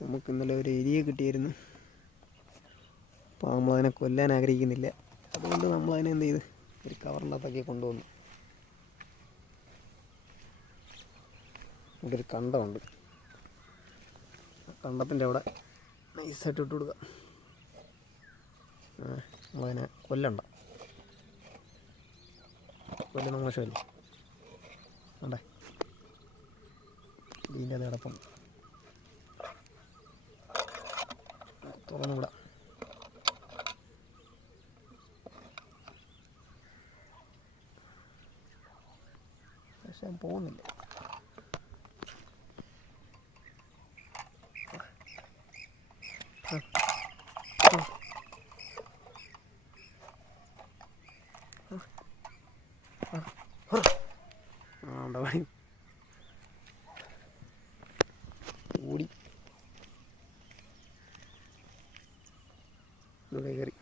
നമുക്ക് ഇന്നലെ ഒരു എലിയെ കിട്ടിയായിരുന്നു. അപ്പോൾ നമ്മളതിനെ കൊല്ലാൻ ആഗ്രഹിക്കുന്നില്ല. അതുകൊണ്ട് നമ്മളതിനെ എന്ത് ചെയ്ത് ഒരു കവറിനകത്തൊക്കെ കൊണ്ടുവന്നു. ഇവിടെ ഒരു കണ്ടമുണ്ട്. കണ്ടത്തിൻ്റെ അവിടെ നൈസായിട്ട് ഇട്ട് കൊടുക്കാം. നമ്മളതിനെ കൊല്ലണ്ട, കൊല്ലുന്ന മോശമല്ലേ. വേണ്ടേ, ഇതിൻ്റെ അതോടൊപ്പം തുറന്നുവിടാം. പക്ഷെ ഞാൻ പോകുന്നില്ല. ഓടി ഇവിടെ കയറി.